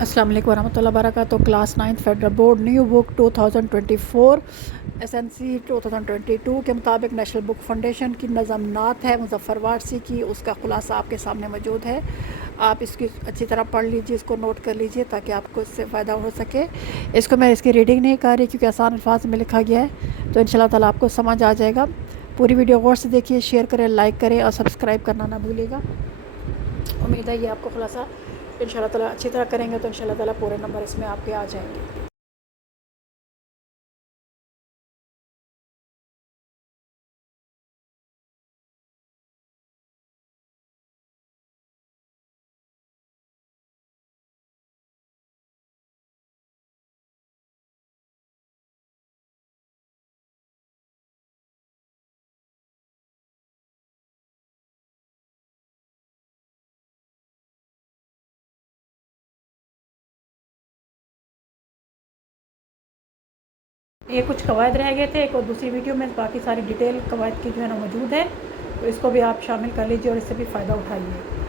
अस्सलाम वालेकुम वरहमतुल्लाहि वबरकातुहू। Class 9 federal board new book 2024 SNC 2022 के मुताबिक नेशनल बुक फाउंडेशन की नज़मनात है मुज़फ़्फ़र वारसी की। उसका ख़ुलासा आपके सामने मौजूद है। आप इसकी अच्छी तरह पढ़ लीजिए, इसको नोट कर लीजिए ताकि आपको इससे फ़ायदा हो सके। इसको मैं इसकी रीडिंग नहीं कर रही क्योंकि आसान अल्फाज में लिखा गया है, तो इंशाल्लाह ताला आपको समझ आ जाएगा। पूरी वीडियो गौर से देखिए, शेयर करें, लाइक करें और सब्सक्राइब करना ना भूलिएगा। उम्मीद है ये आपको खुलासा इंशाल्लाह ताला अच्छी तरह करेंगे तो इंशाल्लाह ताला पूरे नंबर इसमें आपके आ जाएंगे। ये कुछ कवायद रह गए थे, एक और दूसरी वीडियो में बाकी सारी डिटेल कवायद की जो है ना मौजूद है, तो इसको भी आप शामिल कर लीजिए और इससे भी फ़ायदा उठाइए।